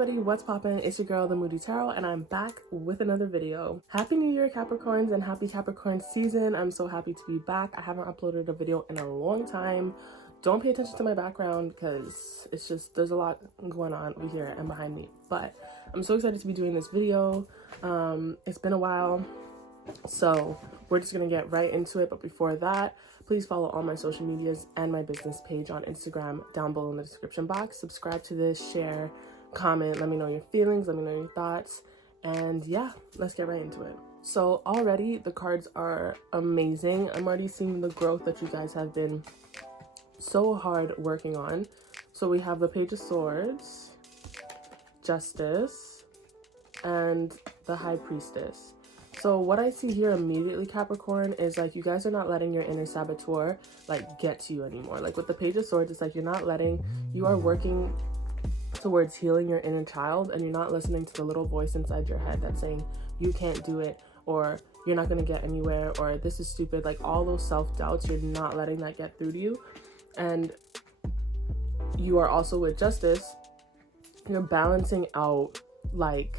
everybody, what's poppin'? It's your girl, the Moody Tarot, and I'm back with another video. Happy New Year, Capricorns, and happy Capricorn season. I'm so happy to be back. I haven't uploaded a video in a long time. Don't pay attention to my background because it's just, there's a lot going on over here and behind me. But I'm so excited to be doing this video. It's been a while, so we're just gonna get right into it. But before that, please follow all my social medias and my business page on Instagram down below in the description box. Subscribe to this, share, comment, let me know your feelings, let me know your thoughts, and yeah, let's get right into it. So already the cards are amazing. I'm already seeing the growth that you guys have been so hard working on. So we have the Page of Swords, Justice, and the High Priestess. So what I see here immediately, Capricorn, is like you guys are not letting your inner saboteur like get to you anymore. Like with the Page of Swords, it's like you are working towards healing your inner child, and you're not listening to the little voice inside your head that's saying you can't do it, or you're not going to get anywhere, or this is stupid. Like all those self-doubts, you're not letting that get through to you. And you are also with Justice, you're balancing out like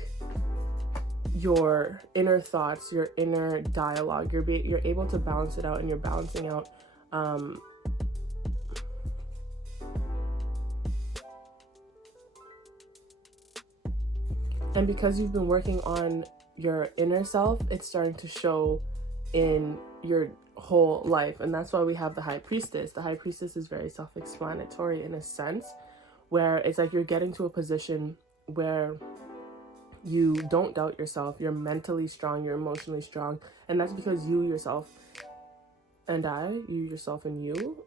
your inner thoughts, your inner dialogue. You're able to balance it out, and you're balancing out and because you've been working on your inner self, it's starting to show in your whole life. And that's why we have the High Priestess. The High Priestess is very self-explanatory in a sense, where it's like you're getting to a position where you don't doubt yourself, you're mentally strong, you're emotionally strong, and that's because you yourself and you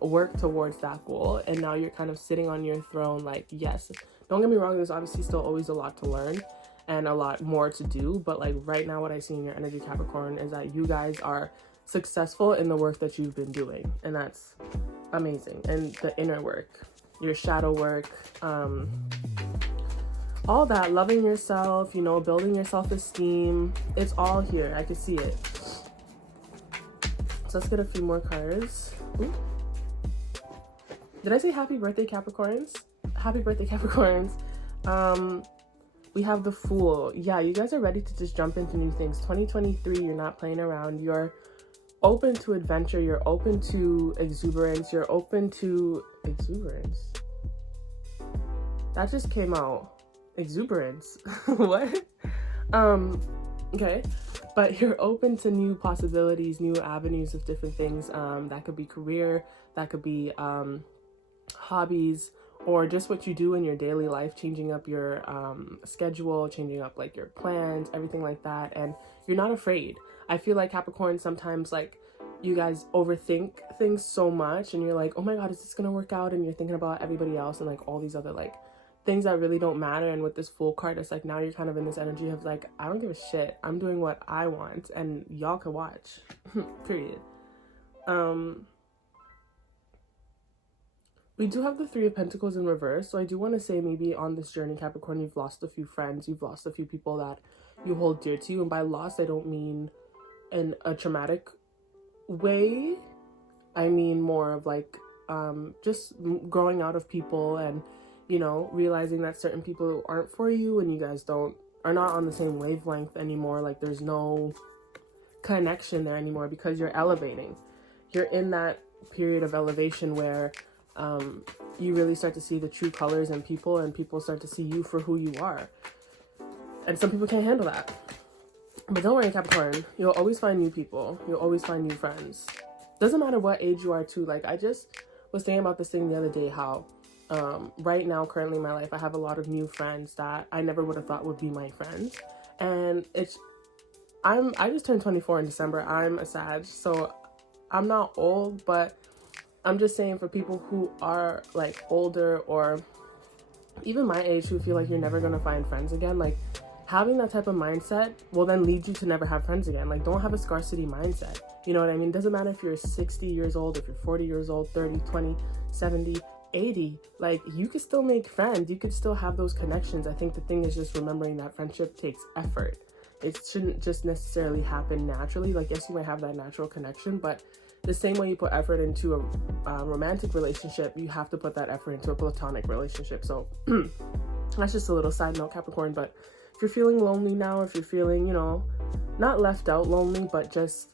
work towards that goal. And now you're kind of sitting on your throne like, yes, don't get me wrong, there's obviously still always a lot to learn and a lot more to do, but like right now what I see in your energy, Capricorn, is that you guys are successful in the work that you've been doing, and that's amazing. And the inner work, your shadow work, all that, loving yourself, you know, building your self-esteem, it's all here. I can see it. So let's get a few more cards. Ooh. Did I say happy birthday, Capricorns? Happy birthday, Capricorns. We have the Fool. Yeah, you guys are ready to just jump into new things. 2023, you're not playing around. You're open to adventure. You're open to exuberance. You're open to exuberance. That just came out. Exuberance. What? Okay, but you're open to new possibilities, new avenues of different things. That could be career, that could be hobbies, or just what you do in your daily life, changing up your schedule, changing up like your plans, everything like that. And you're not afraid. I feel like Capricorn, sometimes like you guys overthink things so much, and you're like, oh my god, is this gonna work out? And you're thinking about everybody else and like all these other like things that really don't matter. And with this Fool card, it's like now you're kind of in this energy of like, I don't give a shit, I'm doing what I want, and y'all can watch. Period. We do have the Three of Pentacles in reverse, so I do want to say maybe on this journey, Capricorn, you've lost a few friends, you've lost a few people that you hold dear to you. And by loss, I don't mean in a traumatic way, I mean more of like just growing out of people, and you know, realizing that certain people aren't for you, and you guys are not on the same wavelength anymore. Like there's no connection there anymore because you're elevating. You're in that period of elevation where you really start to see the true colors in people, and people start to see you for who you are. And some people can't handle that. But don't worry, Capricorn, you'll always find new people. You'll always find new friends. Doesn't matter what age you are too. Like I just was thinking about this thing the other day, how right now, currently in my life, I have a lot of new friends that I never would have thought would be my friends. And I just turned 24 in December. I'm a Sag, so I'm not old, but I'm just saying for people who are like older, or even my age, who feel like you're never going to find friends again, like having that type of mindset will then lead you to never have friends again. Like don't have a scarcity mindset. You know what I mean? Doesn't matter if you're 60 years old, if you're 40 years old, 30, 20, 70, 80, like you could still make friends, you could still have those connections. I think the thing is just remembering that friendship takes effort. It shouldn't just necessarily happen naturally. Like yes, you might have that natural connection, but the same way you put effort into a romantic relationship, you have to put that effort into a platonic relationship. So That's just a little side note, Capricorn. But if you're feeling lonely now, if you're feeling, you know, not left out lonely, but just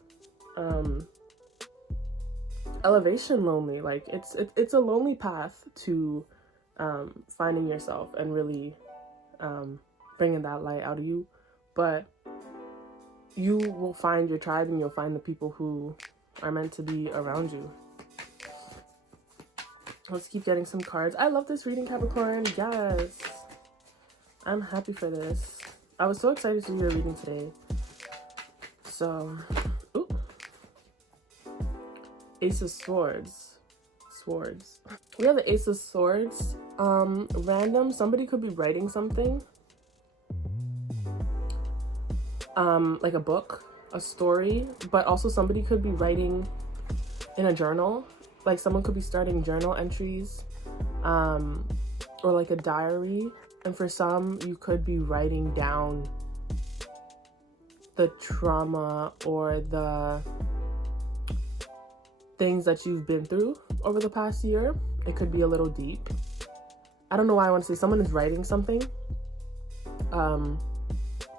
elevation lonely, like it's a lonely path to finding yourself and really bringing that light out of you. But you will find your tribe, and you'll find the people who are meant to be around you. Let's keep getting some cards. I love this reading, Capricorn. Yes, I'm happy for this. I was so excited to do your reading today. So, ooh. Ace of Swords. We have the Ace of Swords. Random. Somebody could be writing something. Like a book, a story, but also somebody could be writing in a journal. Like someone could be starting journal entries, or like a diary. And for some, you could be writing down the trauma or the things that you've been through over the past year. It could be a little deep. I don't know why I want to say someone is writing something.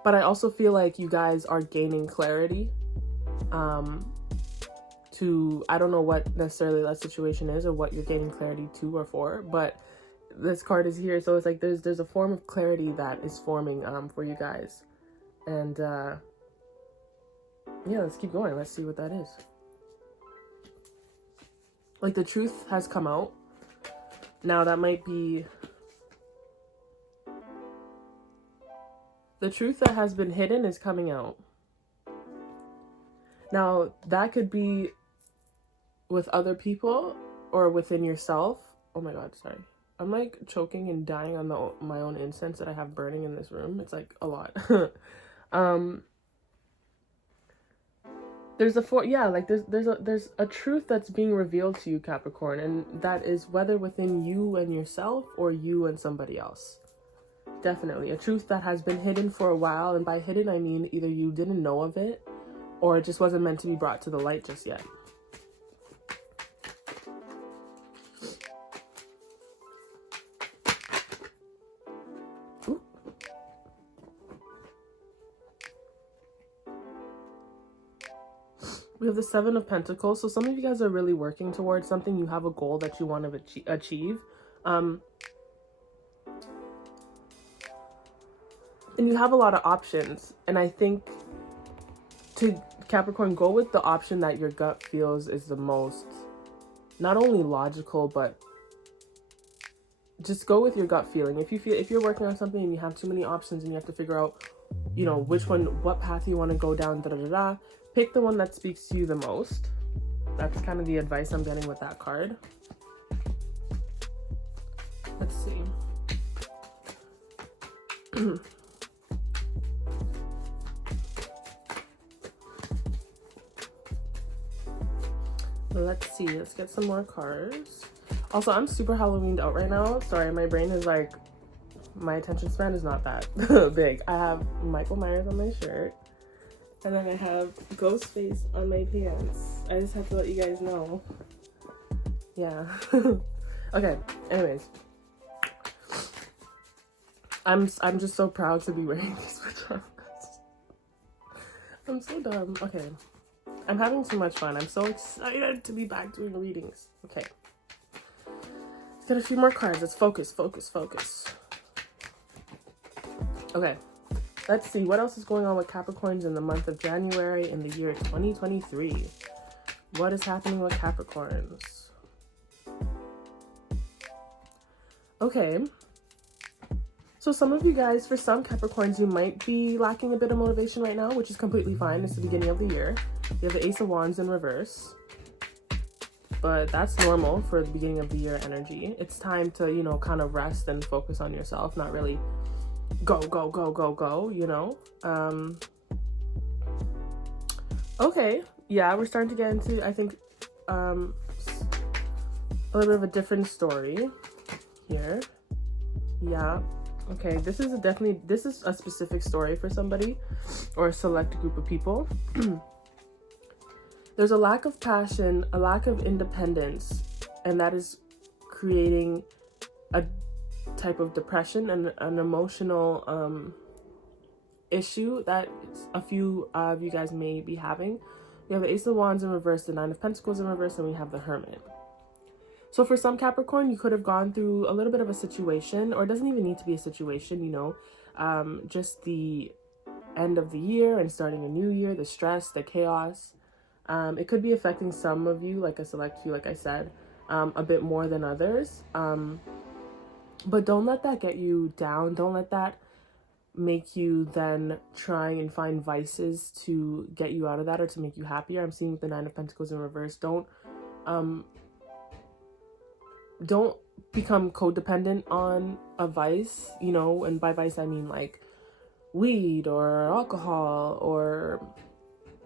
But I also feel like you guys are gaining clarity to, I don't know what necessarily that situation is or what you're gaining clarity to or for, but this card is here. So it's like there's a form of clarity that is forming for you guys. And yeah, let's keep going. Let's see what that is. Like the truth has come out. Now that might be the truth that has been hidden is coming out. Now, that could be with other people or within yourself. Oh my God, sorry. I'm like choking and dying on my own incense that I have burning in this room. It's like a lot. There's a truth that's being revealed to you, Capricorn, and that is whether within you and yourself or you and somebody else. Definitely a truth that has been hidden for a while, and by hidden I mean either you didn't know of it or it just wasn't meant to be brought to the light just yet. Ooh. We have the Seven of Pentacles. So some of you guys are really working towards something. You have a goal that you want to achieve. And you have a lot of options. And I think to Capricorn, go with the option that your gut feels is the most, not only logical, but just go with your gut feeling. If you're working on something and you have too many options and you have to figure out, you know, what path you want to go down, pick the one that speaks to you the most. That's kind of the advice I'm getting with that card. Let's see. Let's see, let's get some more cards. Also, I'm super Halloweened out right now. Sorry, my brain is like, my attention span is not that big. I have Michael Myers on my shirt, and then I have Ghostface on my pants. I just have to let you guys know. Yeah. Okay, anyways. I'm just so proud to be wearing these pajamas. I'm so dumb. Okay. I'm having too much fun. I'm so excited to be back doing readings. Okay. Let's get a few more cards. Let's focus. Okay. Let's see. What else is going on with Capricorns in the month of January in the year 2023? What is happening with Capricorns? Okay. So some of you guys, for some Capricorns, you might be lacking a bit of motivation right now, which is completely fine. It's the beginning of the year. You have the Ace of Wands in reverse. But that's normal for the beginning of the year energy. It's time to, you know, kind of rest and focus on yourself, not really go, you know? Okay. Yeah, we're starting to get into, I think, a little bit of a different story here. Yeah. Okay, this is a specific story for somebody or a select group of people. There's a lack of passion, a lack of independence, and that is creating a type of depression and an emotional issue that a few of you guys may be having. We have the Ace of Wands in reverse, the Nine of Pentacles in reverse, and we have the Hermit. So for some Capricorn, you could have gone through a little bit of a situation, or it doesn't even need to be a situation, you know, just the end of the year and starting a new year, the stress, the chaos. It could be affecting some of you, like a select few, like I said, a bit more than others. But don't let that get you down. Don't let that make you then try and find vices to get you out of that or to make you happier. I'm seeing the Nine of Pentacles in reverse. Don't become codependent on a vice, you know, and by vice I mean like weed or alcohol, or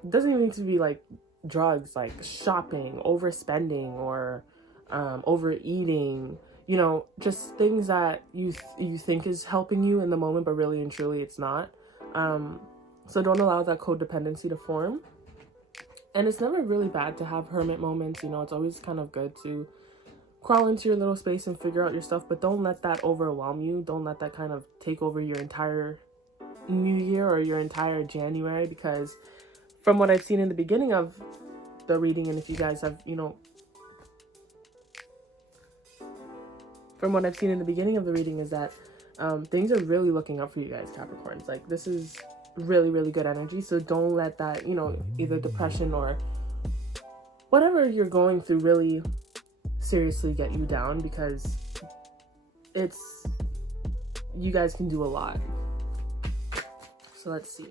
it doesn't even need to be like drugs, like shopping, overspending, or overeating, you know, just things that you think is helping you in the moment, but really and truly it's not. So don't allow that codependency to form. And it's never really bad to have hermit moments, you know, it's always kind of good to crawl into your little space and figure out your stuff, but don't let that overwhelm you. Don't let that kind of take over your entire new year or your entire January, because from what I've seen in the beginning of the reading, and if you guys have, you know, from what I've seen in the beginning of the reading is that things are really looking up for you guys, Capricorns. Like, this is really, really good energy. So don't let that, you know, either depression or whatever you're going through really seriously get you down, because you guys can do a lot. So let's see.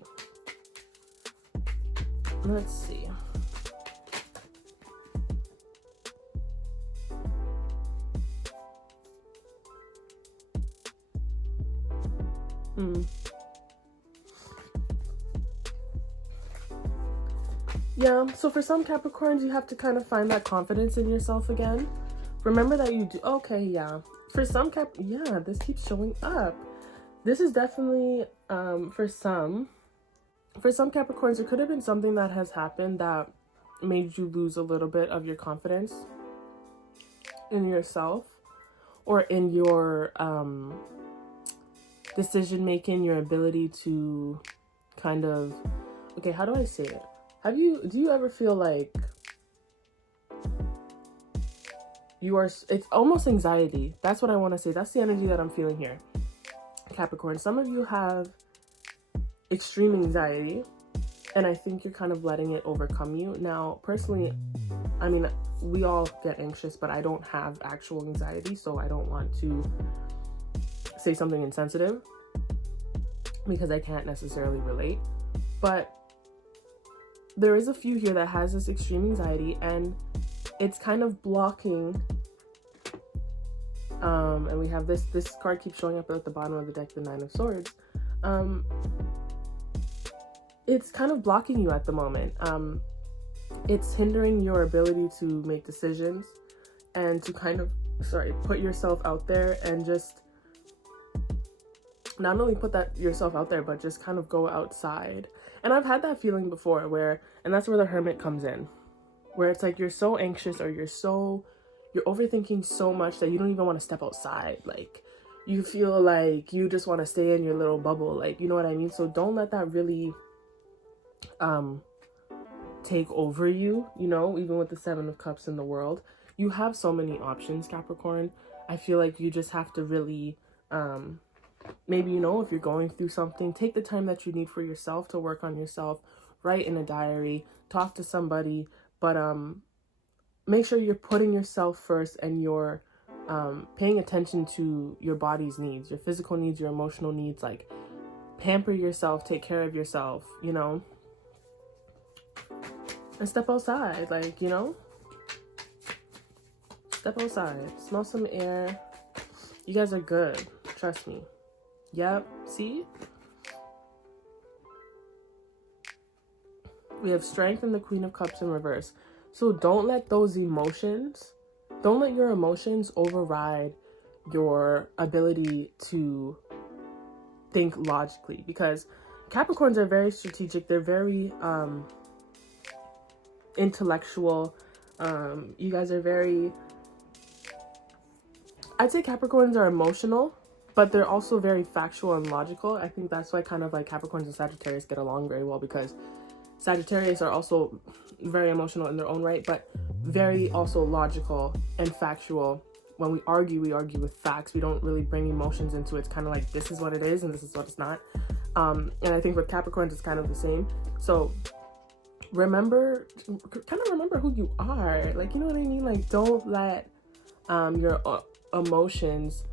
Yeah, so for some Capricorns, you have to kind of find that confidence in yourself again. Remember that you do. Okay, yeah. For some yeah, this keeps showing up. This is definitely for some Capricorns, it could have been something that has happened that made you lose a little bit of your confidence in yourself, or in your decision making, your ability to kind of, okay, how do I say it? Do you ever feel like it's almost anxiety? That's what I want to say. That's the energy that I'm feeling here, Capricorn. Some of you have extreme anxiety, and I think you're kind of letting it overcome you. Now, personally, I mean, we all get anxious, but I don't have actual anxiety, so I don't want to say something insensitive because I can't necessarily relate. But there is a few here that has this extreme anxiety, and it's kind of blocking. And we have this card keeps showing up at the bottom of the deck, the Nine of Swords. It's kind of blocking you at the moment. It's hindering your ability to make decisions and to kind of, put yourself out there, and just not only put yourself out there, but just kind of go outside. And I've had that feeling before and that's where the Hermit comes in, where it's like you're so anxious, or you're overthinking so much that you don't even want to step outside. Like, you feel like you just want to stay in your little bubble, like, you know what I mean? So don't let that really take over you, you know, even with the Seven of Cups in the world. You have so many options, Capricorn. I feel like you just have to really maybe, you know, if you're going through something, take the time that you need for yourself to work on yourself. Write in a diary, talk to somebody, but make sure you're putting yourself first, and you're paying attention to your body's needs, your physical needs, your emotional needs. Like, pamper yourself, take care of yourself, you know, and step outside, like, you know, step outside, smell some air. You guys are good, trust me. Yep, see? We have Strength and the Queen of Cups in reverse. So don't let your emotions override your ability to think logically, because Capricorns are very strategic. They're very intellectual. You guys are I'd say Capricorns are emotional, but they're also very factual and logical. I think that's why kind of like Capricorns and Sagittarius get along very well, because Sagittarius are also very emotional in their own right, but very also logical and factual. When we argue with facts. We don't really bring emotions into it. It's kind of like, this is what it is and this is what it's not. And I think with Capricorns, it's kind of the same. So remember who you are. Like, you know what I mean? Like, don't let your emotions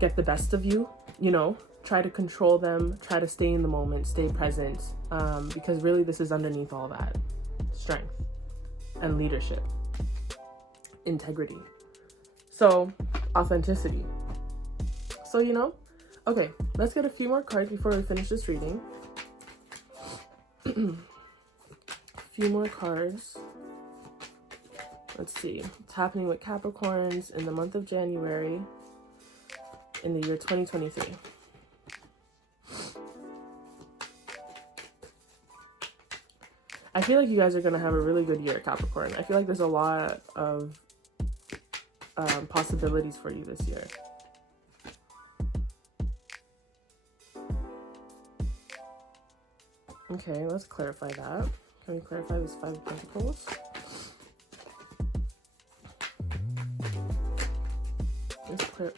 get the best of you, you know? Try to control them, try to stay in the moment, stay present, because really this is underneath all that. Strength and leadership, integrity, so authenticity. So, you know, okay, let's get a few more cards before we finish this reading. A few more cards. Let's see what's happening with Capricorns in the month of January in the year 2023. I feel like you guys are going to have a really good year, Capricorn. I feel like there's a lot of possibilities for you this year. Okay, let's clarify that. Can we clarify this Five of Pentacles? Let's clear.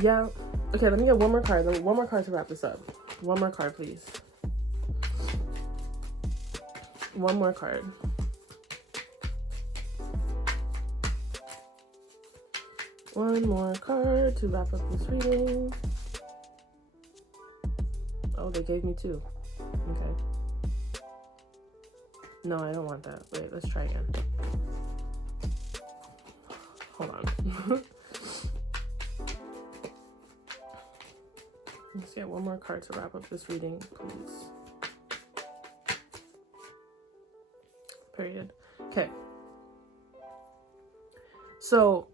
Yeah. Okay, let me get one more card. One more card to wrap this up. One more card, please. One more card. One more card to wrap up this reading. Oh, they gave me two. Okay. No, I don't want that. Wait, let's try again. Hold on. Let's get one more card to wrap up this reading, please. Period. Okay. So,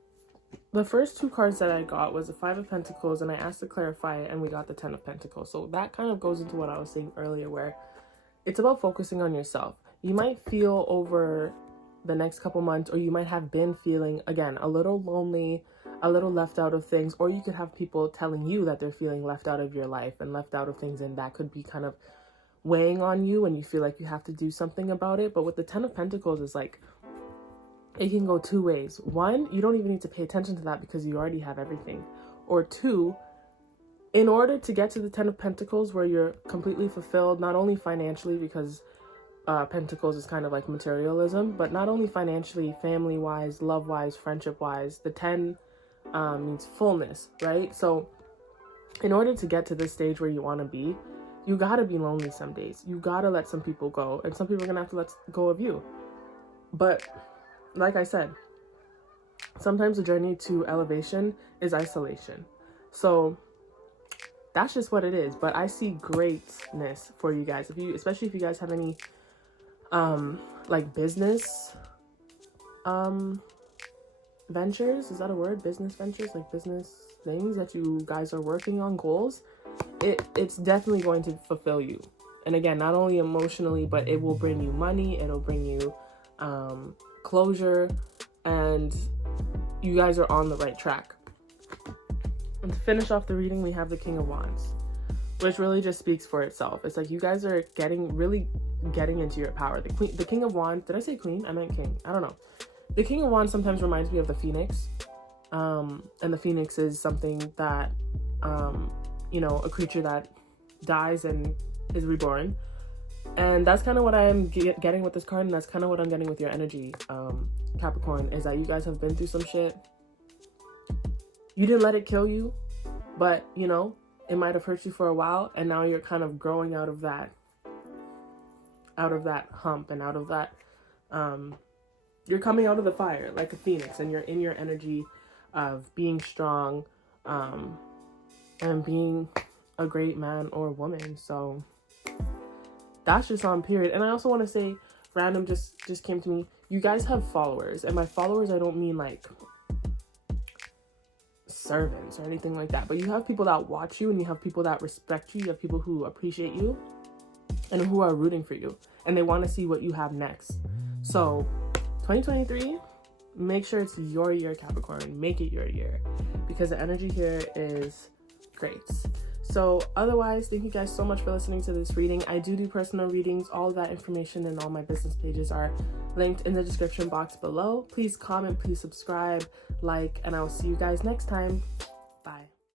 the first two cards that I got was the Five of Pentacles, and I asked to clarify it, and we got the Ten of Pentacles. So that kind of goes into what I was saying earlier, where it's about focusing on yourself. You might feel over the next couple months, or you might have been feeling, again, a little lonely, a little left out of things, or you could have people telling you that they're feeling left out of your life and left out of things, and that could be kind of weighing on you and you feel like you have to do something about it. But with the Ten of Pentacles, it's like, it can go two ways. One, you don't even need to pay attention to that because you already have everything. Or two, in order to get to the Ten of Pentacles where you're completely fulfilled, not only financially, because Pentacles is kind of like materialism, but not only financially, family-wise, love-wise, friendship-wise, the 10 means fullness, right? So in order to get to this stage where you want to be, you gotta be lonely some days. You gotta let some people go, and some people are gonna have to let go of you. But like I said, sometimes the journey to elevation is isolation. So that's just what it is. But I see greatness for you guys. Especially if you guys have any like business ventures, is that a word? Business ventures, like business things that you guys are working on, goals. It's definitely going to fulfill you. And again, not only emotionally, but it will bring you money, it'll bring you closure, and you guys are on the right track. And to finish off the reading, we have the King of Wands, which really just speaks for itself. It's like you guys are really getting into your power. The King of Wands, did I say queen? I meant king. I don't know. The King of Wands sometimes reminds me of the Phoenix. And the Phoenix is something that, you know, a creature that dies and is reborn. And that's kind of what I'm getting with this card, and that's kind of what I'm getting with your energy, Capricorn, is that you guys have been through some shit. You didn't let it kill you, but, you know, it might have hurt you for a while, and now you're kind of growing out of that hump, and out of that, you're coming out of the fire like a phoenix, and you're in your energy of being strong, and being a great man or woman. So that's just on period. And I also want to say, random just came to me, you guys have followers, and by followers I don't mean like servants or anything like that, but you have people that watch you, and you have people that respect you, you have people who appreciate you and who are rooting for you, and they want to see what you have next. So 2023, make sure it's your year, Capricorn. Make it your year, because the energy here is great. So otherwise, thank you guys so much for listening to this reading. I do personal readings. All of that information and all my business pages are linked in the description box below. Please comment, please subscribe, like, and I will see you guys next time. Bye.